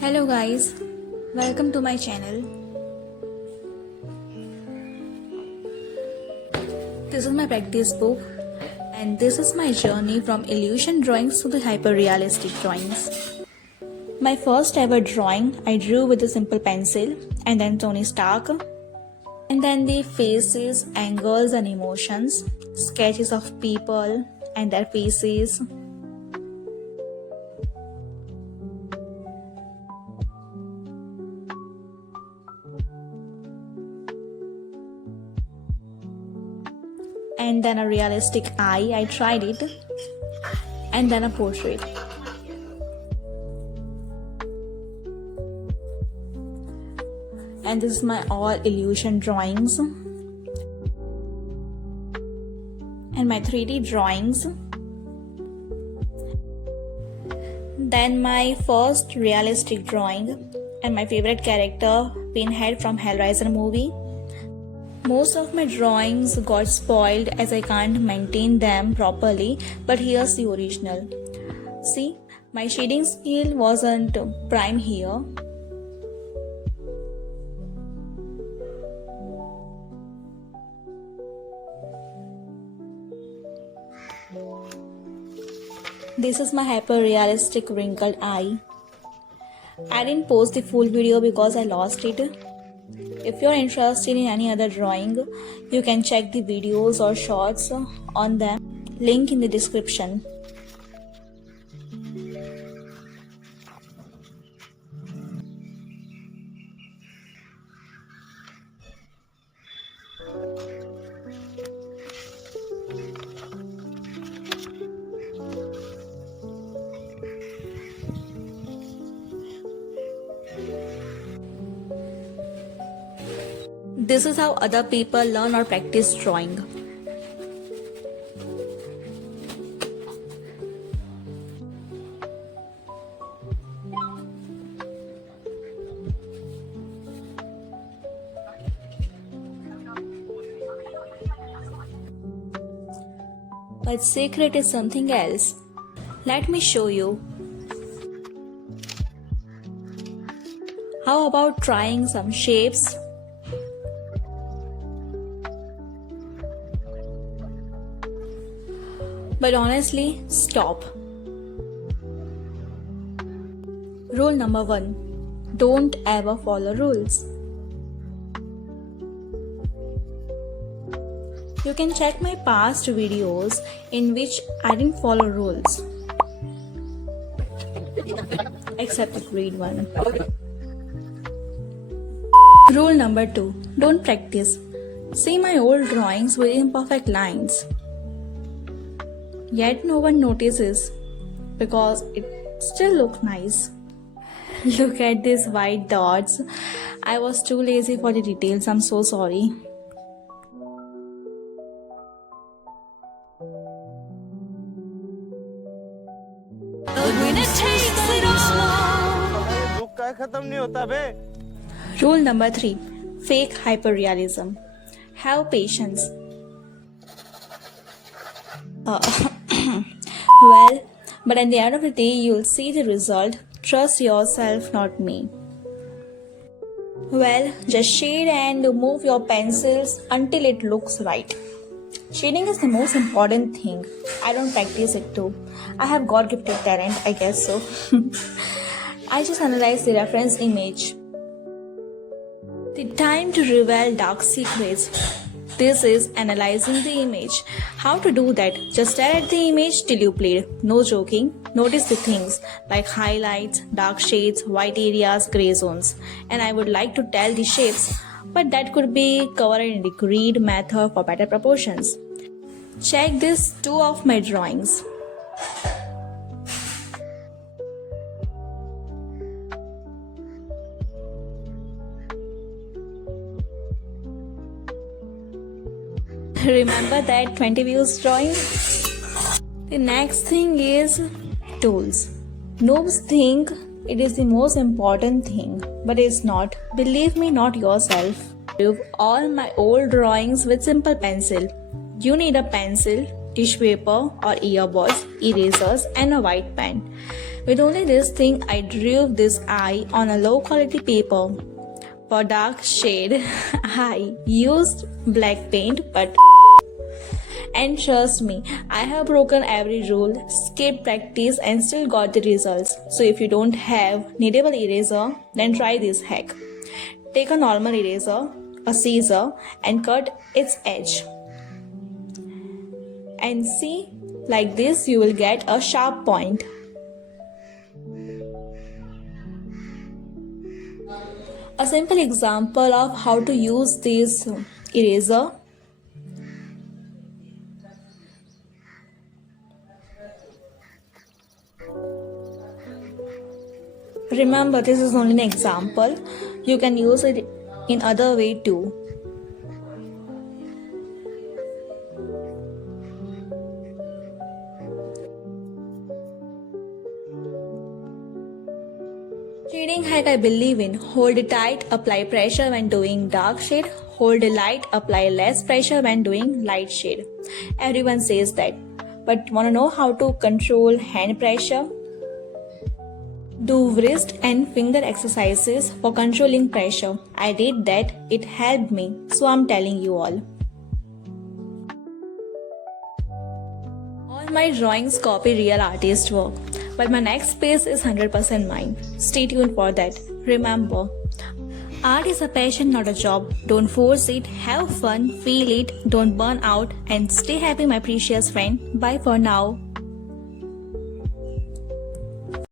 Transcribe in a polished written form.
Hello guys, welcome to my channel. This is my practice book and this is my journey from illusion drawings to the hyper-realistic drawings. My first ever drawing I drew with a simple pencil and then Tony Stark, and then the faces, angles and emotions, sketches of people and their faces. And then a realistic eye, I tried it, and then a portrait. And this is my all illusion drawings and my 3D drawings. Then my first realistic drawing and my favorite character, Pinhead from Hellraiser movie. Most of my drawings got spoiled as I can't maintain them properly, but here's the original. See, my shading skill wasn't prime here. This is my hyper-realistic wrinkled eye. I didn't post the full video because I lost it. If you're interested in any other drawing, you can check the videos or shorts on them. Link in the description. This is how other people learn or practice drawing. But secret is something else. Let me show you. How about trying some shapes? But honestly, stop. Rule number 1. Don't ever follow rules. You can check my past videos in which I didn't follow rules. Except the grade 1. Rule number 2. Don't practice. See my old drawings with imperfect lines. Yet no one notices because it still looks nice. Look at these white dots. I was too lazy for the details. I'm so sorry. Rule number 3. Fake hyper-realism. Have patience. Well, but at the end of the day, you'll see the result. Trust yourself, not me. Well, just shade and move your pencils until it looks right. Shading is the most important thing. I don't practice it too. I have God-gifted talent, I guess so. I just analyze the reference image. The time to reveal dark secrets. This is analyzing the image. How to do that? Just stare at the image till you bleed. No joking. Notice the things like highlights, dark shades, white areas, gray zones. And I would like to tell the shapes, but that could be covered in the grid method for better proportions. Check these 2 of my drawings. Remember that 20 views drawing? The next thing is tools. Noobs think it is the most important thing, but it's not. Believe me, not yourself. I drew all my old drawings with simple pencil. You need a pencil, tissue paper or earbuds, erasers and a white pen. With only this thing, I drew this eye on a low quality paper. For dark shade, I used black paint and trust me, I have broken every rule, skipped practice and still got the results. So if you don't have kneadable eraser, then try this hack. Take a normal eraser, a scissor and cut its edge. And see, like this you will get a sharp point. A simple example of how to use this eraser. Remember, this is only an example. You can use it in other way too. Shading hack I believe in. Hold it tight, apply pressure when doing dark shade. Hold it light, apply less pressure when doing light shade. Everyone says that. But wanna know how to control hand pressure? Do wrist and finger exercises for controlling pressure. I did that, it helped me, so I'm telling you all. All my drawings copy real artist work, but my next piece is 100% mine. Stay tuned for that. Remember, art is a passion, not a job. Don't force it, have fun, feel it, don't burn out, and stay happy, my precious friend. Bye for now.